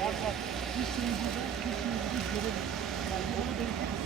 Bak bak. Bir sürü burada, bir sürü burada görebiliriz. Yani onu belki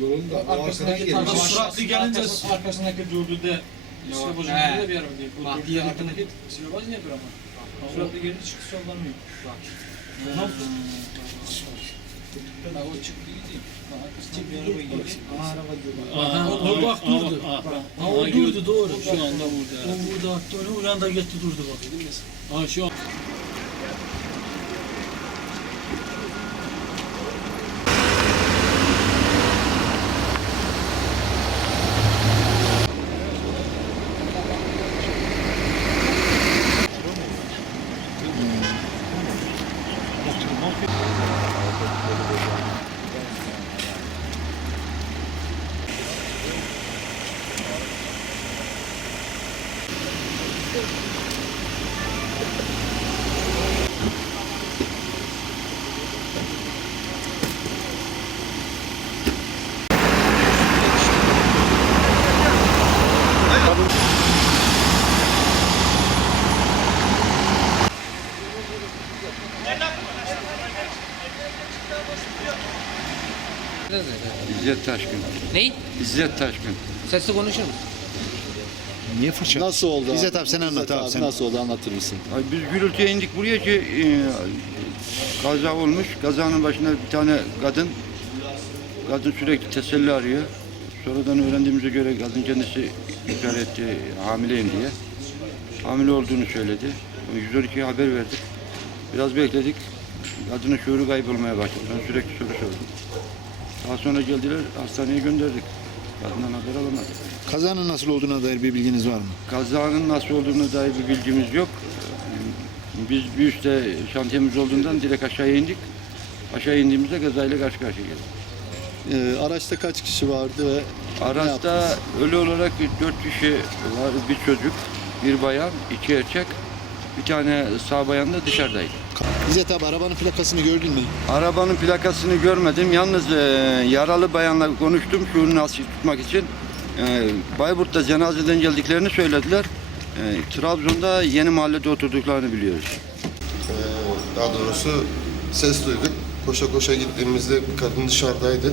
Yolun da Arkasındaki gelmiş. tarla Suratlı gelince arkası- arkasındaki durdu de Silaboz'un He. önünde bir araba değil. Bu Bak, durdu diğer arkasındaki Silaboz ne yapıyor ama? Suratlı gelince çıktı sollanmıyor. Bak. Ne yaptı? Bak o çıktı gidiyor. Bak arkasından bir araba geliyor. Aa araba geliyor. Aha, o, o bak durdu. Bak, aha, Ha o durdu doğru. Şu anda burada. O vurdu attı onu uyan da gitti durdu bak. Ha şu an. İzzet Taşkın. Ney? İzzet Taşkın. Sesli konuşur musun? Niye fırça? Nasıl oldu? İzzet abi sen anlat abi, sen. Nasıl oldu anlatır mısın? Ay biz gürültüye indik buraya ki e, kaza olmuş. Kazanın başında bir tane kadın. Kadın sürekli teselli arıyor. Sonradan öğrendiğimize göre kadın kendisi ikrar etti hamileyim diye. Hamile olduğunu söyledi. 112'ye haber verdik. Biraz bekledik. Kadının şuuru kaybolmaya başladı. Ben sürekli soru sordum. Daha sonra geldiler hastaneye gönderdik. Kadından haber alamadık. Kazanın nasıl olduğuna dair bir bilginiz var mı? Kazanın nasıl olduğuna dair bir bilgimiz yok. Biz bir üstte şantiyemiz olduğundan direkt aşağıya indik. Aşağı indiğimizde kazayla karşı karşıya geldik. Ee, araçta kaç kişi vardı ve Araçta ölü olarak dört kişi var. Bir çocuk, bir bayan, iki erkek. Bir tane sağ bayan da dışarıdaydı. İzzet abi arabanın plakasını gördün mü? Arabanın plakasını görmedim. Yalnız e, yaralı bayanla konuştum şuurunu nasıl tutmak için. E, Bayburt'ta cenazeden geldiklerini söylediler. E, Trabzon'da yeni mahallede oturduklarını biliyoruz. Ee, daha doğrusu ses duyduk. Koşa koşa gittiğimizde bir kadın dışarıdaydı.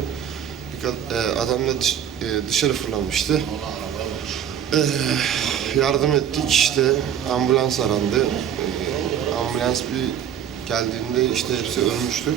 Bir kad- e, adam da dış- e, dışarı fırlamıştı. Ee, yardım ettik işte ambulans arandı. Ee, ambulans bir geldiğinde işte hepsi ölmüştü.